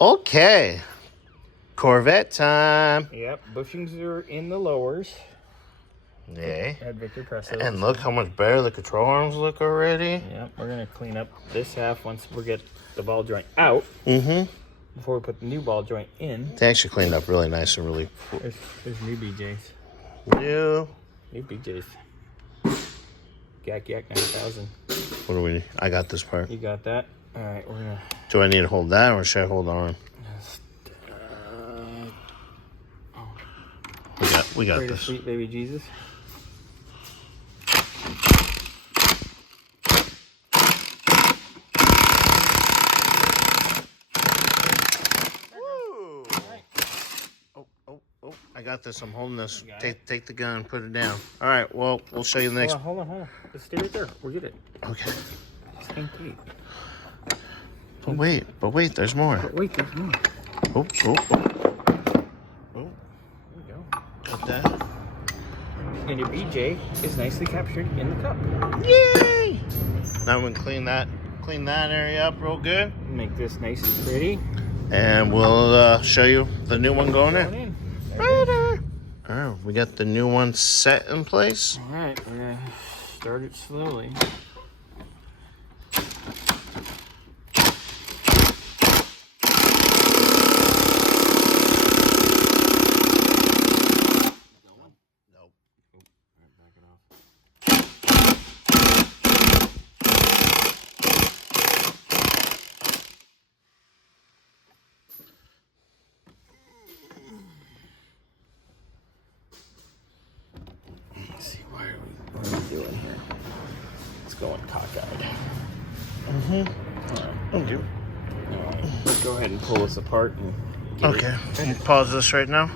Okay, Corvette time. Yep, bushings are in the lowers. Yay. Had Victor press those. And look how much better the control arms look already. Yep, we're gonna clean up this half once we get the ball joint out. Before we put the new ball joint in. They actually cleaned up really nice and really cool. There's new BJs. New BJs. Yak 9000. What do we? I got this part. You got that? All right, we're gonna. Do I need to hold that or should I hold on? We got this. Sweet baby Jesus. Woo! Oh! I got this. I'm holding this. Take the gun, put it down. All right. Well, we'll show you the next. Hold on. Just stay right there. We'll get it. Okay. Same tape. But wait, there's more. There's more. Oh. There we go. Got that. And your BJ is nicely captured in the cup. Yay! Now we can clean that area up real good. Make this nice and pretty. And we'll show you the new one going in. Right. All right, we got the new one set in place. All right, we're gonna start it slowly. Doing here. It's going cockeyed. Thank you. All right. Let's go ahead and pull this apart and get Okay. Pause this right now.